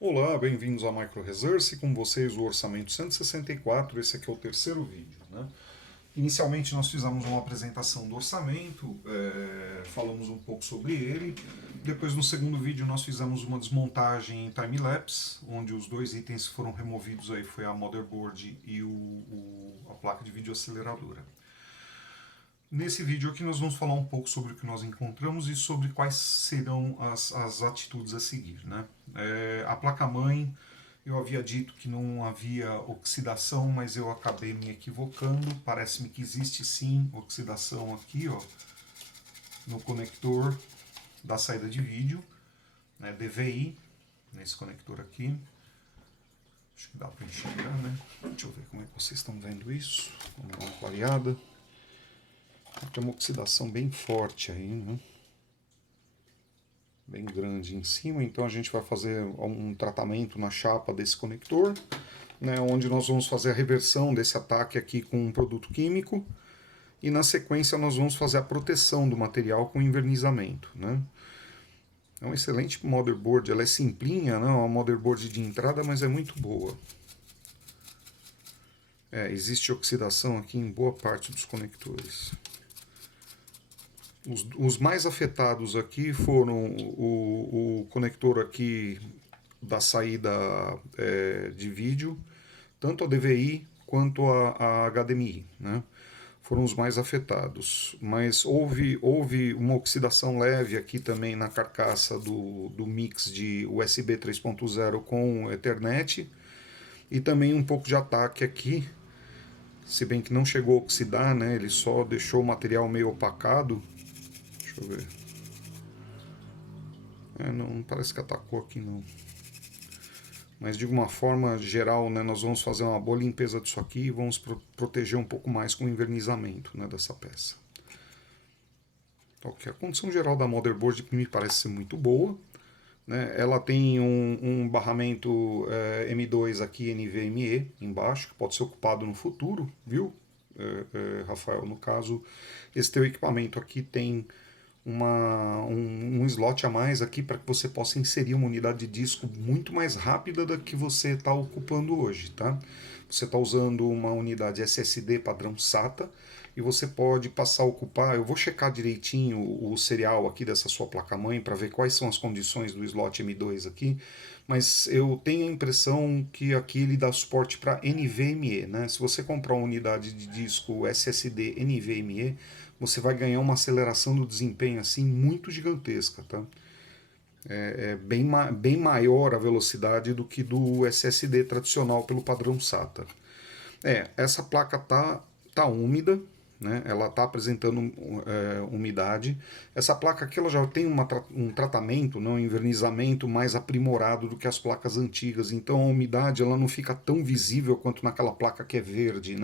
Olá, bem-vindos a Micro Resource, com vocês o Orçamento 164, esse aqui é o terceiro vídeo. Inicialmente nós fizemos uma apresentação do orçamento, falamos um pouco sobre ele. Depois no segundo vídeo nós fizemos uma desmontagem em time-lapse, onde os dois itens que foram removidos aí foi a motherboard e a placa de vídeo aceleradora. Nesse vídeo aqui nós vamos falar um pouco sobre o que nós encontramos e sobre quais serão as atitudes a seguir. A placa-mãe, eu havia dito que não havia oxidação, mas eu acabei me equivocando. Parece-me que existe sim oxidação aqui, ó, no conector da saída de vídeo, DVI, nesse conector aqui. Acho que dá para enxergar, né? Deixa eu ver como é que vocês estão vendo isso. Vamos dar uma clareada. Tem uma oxidação bem forte aí, né? Bem grande em cima, então a gente vai fazer um tratamento na chapa desse conector, onde nós vamos fazer a reversão desse ataque aqui com um produto químico e na sequência nós vamos fazer a proteção do material com envernizamento. É um excelente motherboard, ela é simplinha, não é uma motherboard de entrada, mas é muito boa. Existe oxidação aqui em boa parte dos conectores. Os mais afetados aqui foram o conector aqui da saída de vídeo, tanto a DVI quanto a HDMI, foram os mais afetados. Mas houve uma oxidação leve aqui também na carcaça do mix de USB 3.0 com Ethernet e também um pouco de ataque aqui, se bem que não chegou a oxidar, ele só deixou o material meio opacado. Deixa eu ver. Não parece que atacou aqui não. Mas de uma forma geral, nós vamos fazer uma boa limpeza disso aqui e vamos proteger um pouco mais com o envernizamento dessa peça. A condição geral da motherboard me parece ser muito boa. Ela tem um barramento M2 aqui NVMe embaixo, que pode ser ocupado no futuro, viu, Rafael? No caso, esse teu equipamento aqui tem um slot a mais aqui para que você possa inserir uma unidade de disco muito mais rápida da que você está ocupando hoje, tá? Você está usando uma unidade SSD padrão SATA e você pode passar a ocupar. Eu vou checar direitinho o serial aqui dessa sua placa-mãe para ver quais são as condições do slot M2 aqui, mas eu tenho a impressão que aqui ele dá suporte para NVMe, Se você comprar uma unidade de disco SSD NVMe, você vai ganhar uma aceleração do desempenho assim muito gigantesca, tá? É bem maior a velocidade do que do SSD tradicional pelo padrão SATA. Essa placa tá úmida, ela está apresentando umidade. Essa placa aqui ela já tem um tratamento, um envernizamento mais aprimorado do que as placas antigas, então a umidade ela não fica tão visível quanto naquela placa que é verde,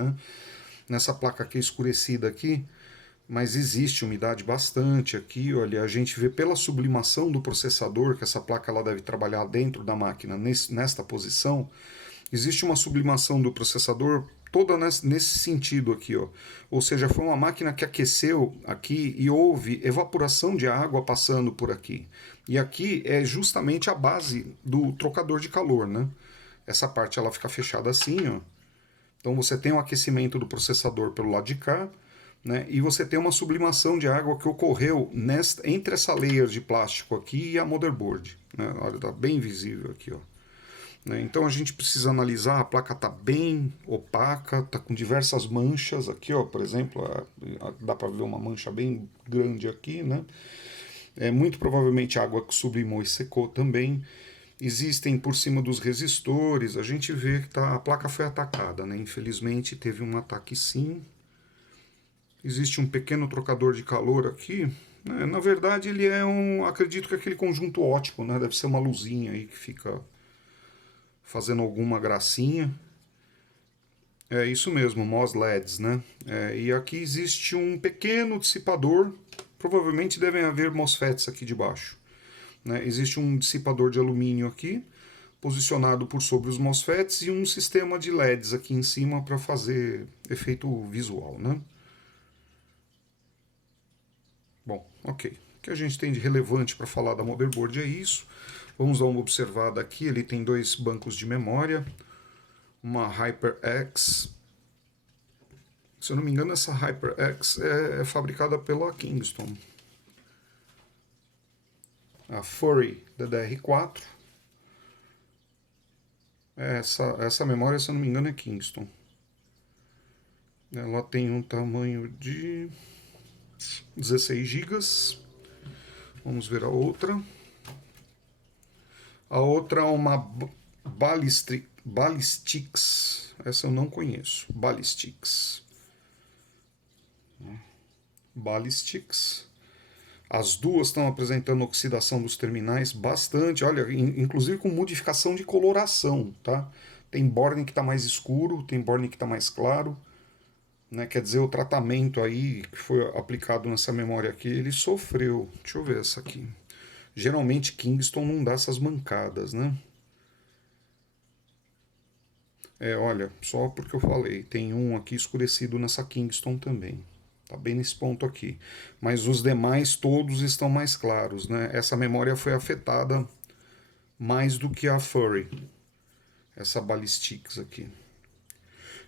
Nessa placa aqui escurecida aqui, mas existe umidade bastante aqui. Olha, a gente vê pela sublimação do processador, que essa placa ela deve trabalhar dentro da máquina nesta posição, existe uma sublimação do processador toda nesse sentido aqui, ó. Ou seja, foi uma máquina que aqueceu aqui e houve evaporação de água passando por aqui. E aqui é justamente a base do trocador de calor, Essa parte ela fica fechada assim, ó. Então você tem o aquecimento do processador pelo lado de cá, e você tem uma sublimação de água que ocorreu entre essa layer de plástico aqui e a motherboard. Olha, está bem visível aqui, ó. Então a gente precisa analisar, a placa está bem opaca, está com diversas manchas aqui, ó, por exemplo, dá para ver uma mancha bem grande aqui, muito provavelmente água que sublimou e secou também. Existem por cima dos resistores, a gente vê que a placa foi atacada, Infelizmente teve um ataque sim. Existe um pequeno trocador de calor aqui. Na verdade ele é acredito que é aquele conjunto ótico, Deve ser uma luzinha aí que fica fazendo alguma gracinha. É isso mesmo, MOS-LEDs, e aqui existe um pequeno dissipador, provavelmente devem haver MOSFETs aqui debaixo. Existe um dissipador de alumínio aqui, posicionado por sobre os MOSFETs, e um sistema de LEDs aqui em cima para fazer efeito visual, Bom, ok. O que a gente tem de relevante para falar da motherboard é isso. Vamos dar uma observada aqui, ele tem dois bancos de memória, uma HyperX. Se eu não me engano, essa HyperX é fabricada pela Kingston. A Furry DDR4. Essa memória, se eu não me engano, é Kingston. Ela tem um tamanho de 16 GB. Vamos ver a outra. A outra é uma Ballistics. Essa eu não conheço. Ballistics. As duas estão apresentando oxidação dos terminais bastante, olha, inclusive com modificação de coloração, tá? Tem Borne que está mais escuro, tem Borne que está mais claro, né? Quer dizer, o tratamento aí que foi aplicado nessa memória aqui, ele sofreu. Deixa eu ver essa aqui. Geralmente Kingston não dá essas mancadas, né? Olha, só porque eu falei, tem um aqui escurecido nessa Kingston também. Tá bem nesse ponto aqui. Mas os demais todos estão mais claros, né? Essa memória foi afetada mais do que a Furry. Essa Ballistics aqui.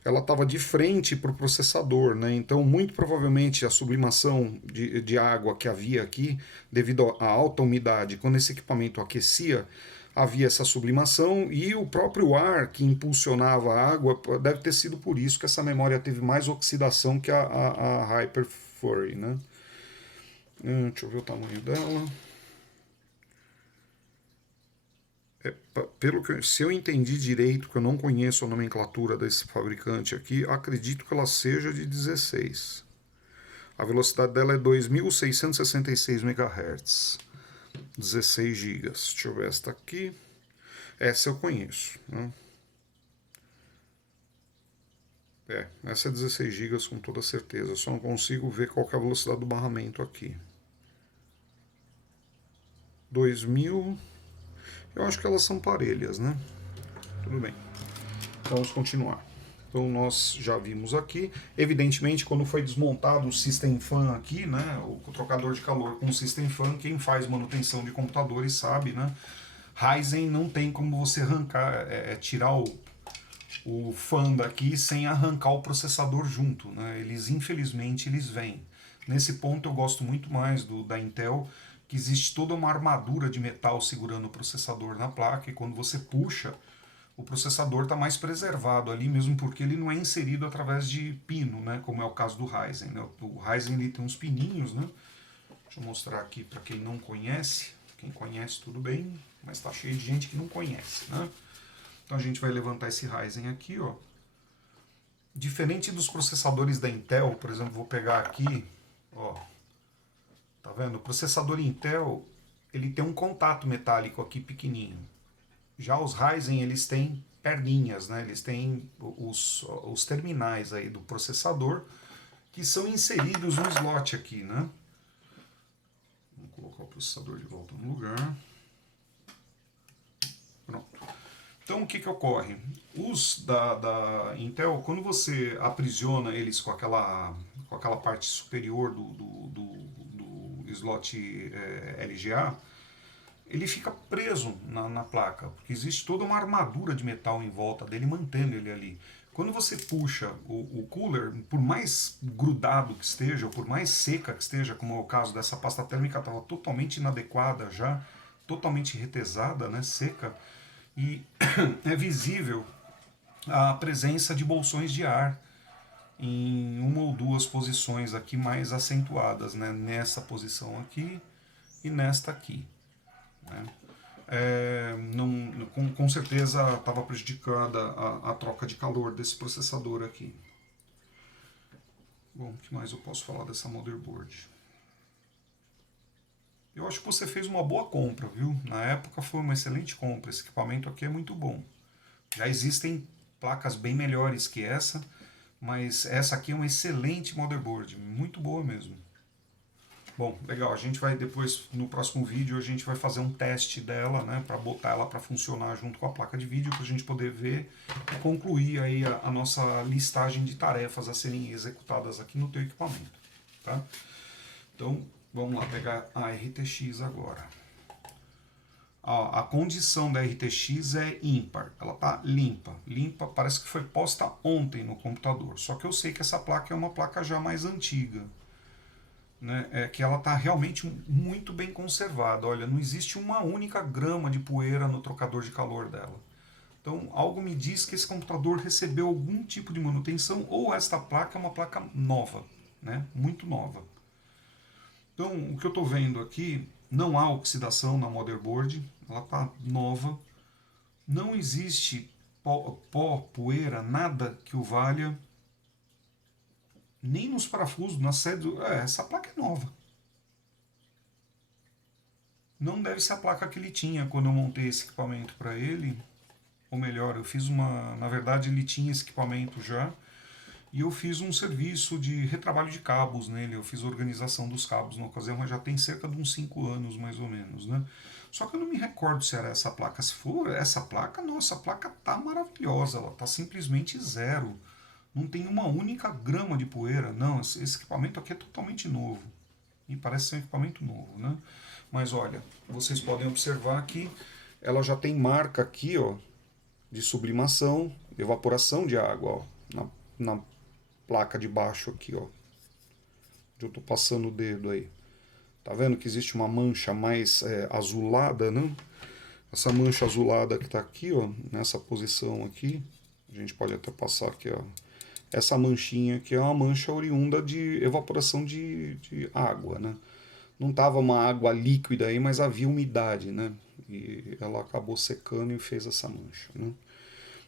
Ela estava de frente para o processador, né? Então, muito provavelmente a sublimação de água que havia aqui, devido à alta umidade, quando esse equipamento aquecia, havia essa sublimação e o próprio ar que impulsionava a água, deve ter sido por isso que essa memória teve mais oxidação que a Hyper Furry, né? Deixa eu ver o tamanho dela. Se eu entendi direito, que eu não conheço a nomenclatura desse fabricante aqui, acredito que ela seja de 16. A velocidade dela é 2.666 MHz. 16 GB. Deixa eu ver esta aqui. Essa eu conheço, né? Essa é 16 GB com toda certeza. Só não consigo ver qual é a velocidade do barramento aqui. 2000. Eu acho que elas são parelhas, né? Tudo bem. Vamos continuar. Então nós já vimos aqui. Evidentemente, quando foi desmontado o System Fan aqui, né? O trocador de calor com o System Fan, quem faz manutenção de computadores sabe, né? Ryzen não tem como você arrancar, tirar o fan daqui sem arrancar o processador junto, né? Infelizmente, eles vêm. Nesse ponto eu gosto muito mais da Intel, que existe toda uma armadura de metal segurando o processador na placa, e quando você puxa, o processador está mais preservado ali, mesmo porque ele não é inserido através de pino, né? Como é o caso do Ryzen, né? O Ryzen ele tem uns pininhos, né? Deixa eu mostrar aqui para quem não conhece. Quem conhece, tudo bem, mas está cheio de gente que não conhece, né? Então a gente vai levantar esse Ryzen aqui, ó. Diferente dos processadores da Intel, por exemplo, vou pegar aqui, ó. Tá vendo? O processador Intel, ele tem um contato metálico aqui pequenininho. Já os Ryzen, eles têm perninhas, né? Eles têm os terminais aí do processador que são inseridos no slot aqui, né? Vamos colocar o processador de volta no lugar. Pronto. Então o que ocorre? Os da Intel, quando você aprisiona eles com aquela parte superior do slot LGA, ele fica preso na placa, porque existe toda uma armadura de metal em volta dele, mantendo ele ali. Quando você puxa o cooler, por mais grudado que esteja, ou por mais seca que esteja, como é o caso dessa pasta térmica, estava totalmente inadequada já, totalmente retesada, né, seca, e é visível a presença de bolsões de ar em uma ou duas posições aqui mais acentuadas, né, nessa posição aqui e nesta aqui, né. Com certeza estava prejudicada a troca de calor desse processador aqui. Bom, o que mais eu posso falar dessa motherboard? Eu acho que você fez uma boa compra, viu? Na época foi uma excelente compra, esse equipamento aqui é muito bom. Já existem placas bem melhores que essa, mas essa aqui é uma excelente motherboard, muito boa mesmo. Bom, legal, a gente vai depois, no próximo vídeo, a gente vai fazer um teste dela, né, para botar ela para funcionar junto com a placa de vídeo, para a gente poder ver e concluir aí a nossa listagem de tarefas a serem executadas aqui no teu equipamento, tá? Então, vamos lá pegar a RTX agora. a condição da RTX é ímpar, ela tá limpa. Limpa, parece que foi posta ontem no computador. Só que eu sei que essa placa é uma placa já mais antiga. Né? É que ela está realmente muito bem conservada. Olha, não existe uma única grama de poeira no trocador de calor dela. Então, algo me diz que esse computador recebeu algum tipo de manutenção ou esta placa é uma placa nova, né? Muito nova. Então, o que eu estou vendo aqui, não há oxidação na motherboard, ela está nova. Não existe pó, poeira, nada que o valha. Nem nos parafusos, na sede. Essa placa é nova. Não deve ser a placa que ele tinha quando eu montei esse equipamento para ele. Ou melhor, eu fiz uma. Na verdade, ele tinha esse equipamento já. E eu fiz um serviço de retrabalho de cabos nele. Eu fiz a organização dos cabos na ocasião, mas já tem cerca de uns 5 anos mais ou menos, né? Só que eu não me recordo se era essa placa. Se for essa placa, nossa, a placa tá maravilhosa. Ela tá simplesmente zero. Não tem uma única grama de poeira. Não, esse equipamento aqui é totalmente novo. E parece ser um equipamento novo, né? Mas olha, vocês podem observar que ela já tem marca aqui, ó, de sublimação, evaporação de água, ó, na placa de baixo aqui, ó. Onde eu tô passando o dedo aí. Tá vendo que existe uma mancha mais azulada, né? Essa mancha azulada que tá aqui, ó, nessa posição aqui, a gente pode até passar aqui, ó. Essa manchinha aqui é uma mancha oriunda de evaporação de água, né? Não estava uma água líquida aí, mas havia umidade, né? E ela acabou secando e fez essa mancha, né?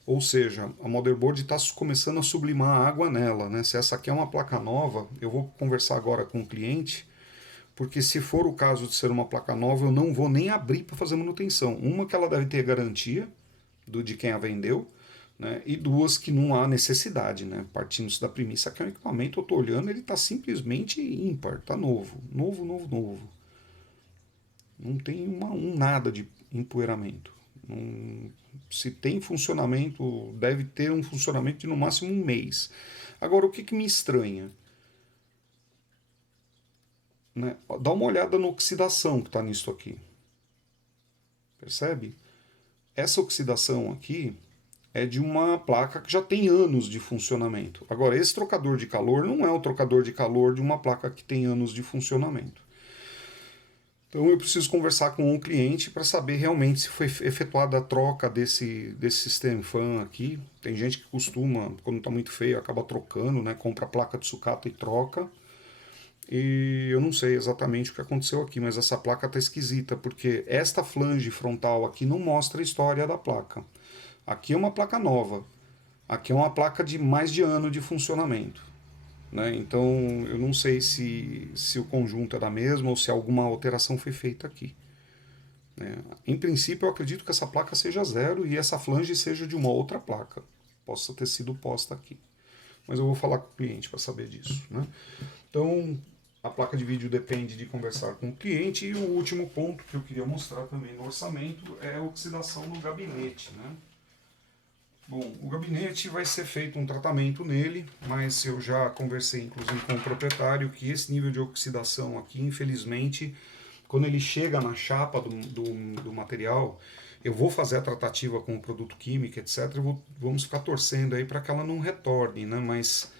Ou seja, a motherboard está começando a sublimar a água nela, né? Se essa aqui é uma placa nova, eu vou conversar agora com o cliente, porque se for o caso de ser uma placa nova, eu não vou nem abrir para fazer manutenção. Uma que ela deve ter garantia de quem a vendeu, né? E duas que não há necessidade, né? Partindo da premissa que é um equipamento, eu estou olhando, ele está simplesmente ímpar, está novo, novo, novo, novo. Não tem nada de empoeiramento. Se tem funcionamento, deve ter um funcionamento de no máximo um mês. Agora, o que me estranha? Né? Dá uma olhada na oxidação que está nisso aqui. Percebe? Essa oxidação aqui é de uma placa que já tem anos de funcionamento. Agora, esse trocador de calor não é o trocador de calor de uma placa que tem anos de funcionamento. Então eu preciso conversar com o cliente para saber realmente se foi efetuada a troca desse sistema fan aqui. Tem gente que costuma, quando está muito feio, acaba trocando, né? Compra a placa de sucata e troca. E eu não sei exatamente o que aconteceu aqui, mas essa placa está esquisita, porque esta flange frontal aqui não mostra a história da placa. Aqui é uma placa nova. Aqui é uma placa de mais de ano de funcionamento. Né? Então eu não sei se o conjunto é da mesma ou se alguma alteração foi feita aqui. Né? Em princípio eu acredito que essa placa seja zero e essa flange seja de uma outra placa. Possa ter sido posta aqui. Mas eu vou falar com o cliente para saber disso. Né? Então a placa de vídeo depende de conversar com o cliente. E o último ponto que eu queria mostrar também no orçamento é a oxidação no gabinete. Né? Bom, o gabinete vai ser feito um tratamento nele, mas eu já conversei inclusive com o proprietário que esse nível de oxidação aqui, infelizmente, quando ele chega na chapa do material, eu vou fazer a tratativa com o produto químico, etc. Vamos ficar torcendo aí para que ela não retorne, né? Mas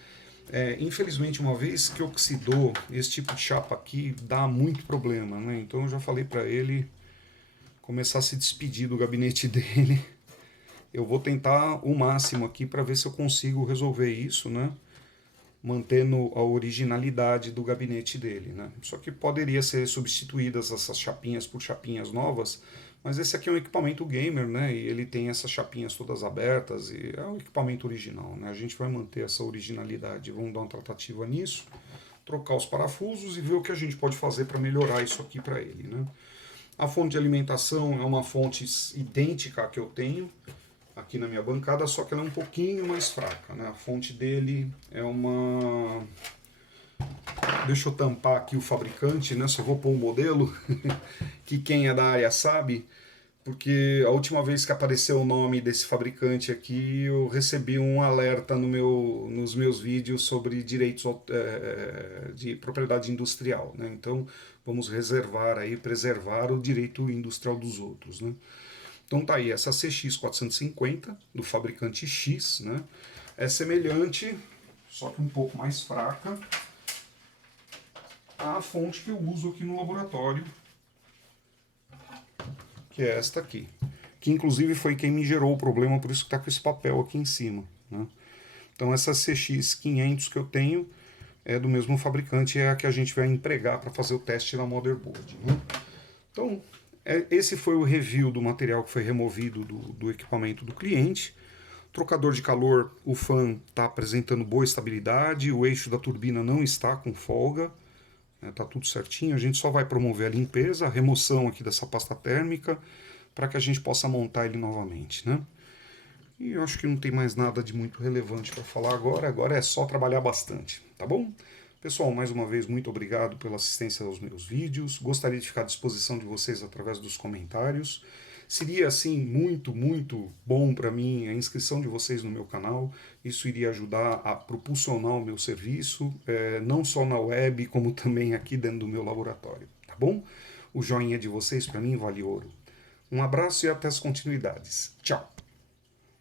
infelizmente, uma vez que oxidou, esse tipo de chapa aqui dá muito problema, né? Então eu já falei para ele começar a se despedir do gabinete dele. Eu vou tentar o máximo aqui para ver se eu consigo resolver isso, né? Mantendo a originalidade do gabinete dele, né? Só que poderia ser substituídas essas chapinhas por chapinhas novas, mas esse aqui é um equipamento gamer, né? E ele tem essas chapinhas todas abertas e é um equipamento original, né? A gente vai manter essa originalidade, vamos dar uma tratativa nisso, trocar os parafusos e ver o que a gente pode fazer para melhorar isso aqui para ele, né? A fonte de alimentação é uma fonte idêntica à que eu tenho aqui na minha bancada, só que ela é um pouquinho mais fraca, né? A fonte dele é uma... Deixa eu tampar aqui o fabricante, né? Só vou pôr um modelo, que quem é da área sabe. porque a última vez que apareceu o nome desse fabricante aqui, eu recebi um alerta nos meus vídeos sobre direitos de propriedade industrial, né? Então vamos reservar aí, preservar o direito industrial dos outros, né? Então tá aí, essa CX450 do fabricante X, né? É semelhante, só que um pouco mais fraca, à fonte que eu uso aqui no laboratório, que é esta aqui. Que inclusive foi quem me gerou o problema, por isso que está com esse papel aqui em cima, né? Então essa CX500 que eu tenho é do mesmo fabricante, é a que a gente vai empregar para fazer o teste na motherboard, né? Então, esse foi o review do material que foi removido do equipamento do cliente. Trocador de calor, o fan está apresentando boa estabilidade, o eixo da turbina não está com folga, está tudo certinho. A gente só vai promover a limpeza, a remoção aqui dessa pasta térmica, para que a gente possa montar ele novamente, né? E eu acho que não tem mais nada de muito relevante para falar agora é só trabalhar bastante, tá bom? Pessoal, mais uma vez, muito obrigado pela assistência aos meus vídeos. Gostaria de ficar à disposição de vocês através dos comentários. Seria, assim, muito, muito bom para mim a inscrição de vocês no meu canal. Isso iria ajudar a propulsionar o meu serviço, não só na web, como também aqui dentro do meu laboratório, tá bom? O joinha de vocês, para mim, vale ouro. Um abraço e até as continuidades. Tchau!